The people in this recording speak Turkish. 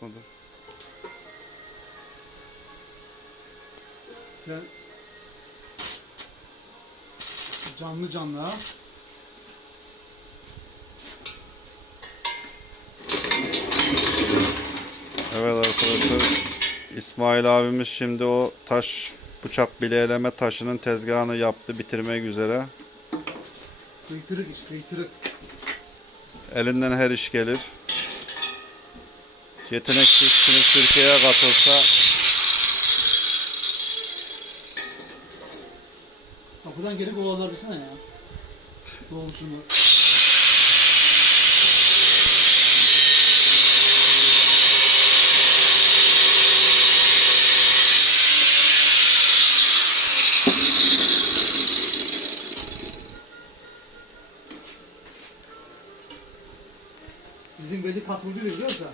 Mıdır? Şöyle canlı canlı ha. Evet arkadaşlar İsmail abimiz şimdi o taş bıçak bileğleme taşının tezgahını yaptı bitirmek üzere. Kıytırık iş kıytırık. Elinden her iş gelir. Yetenekli kişinin Türkiye'ye katılsa Kapıdan gelip ovalar desene ya. Doğrusunu. Bizim Veli katıldı biliyor musun?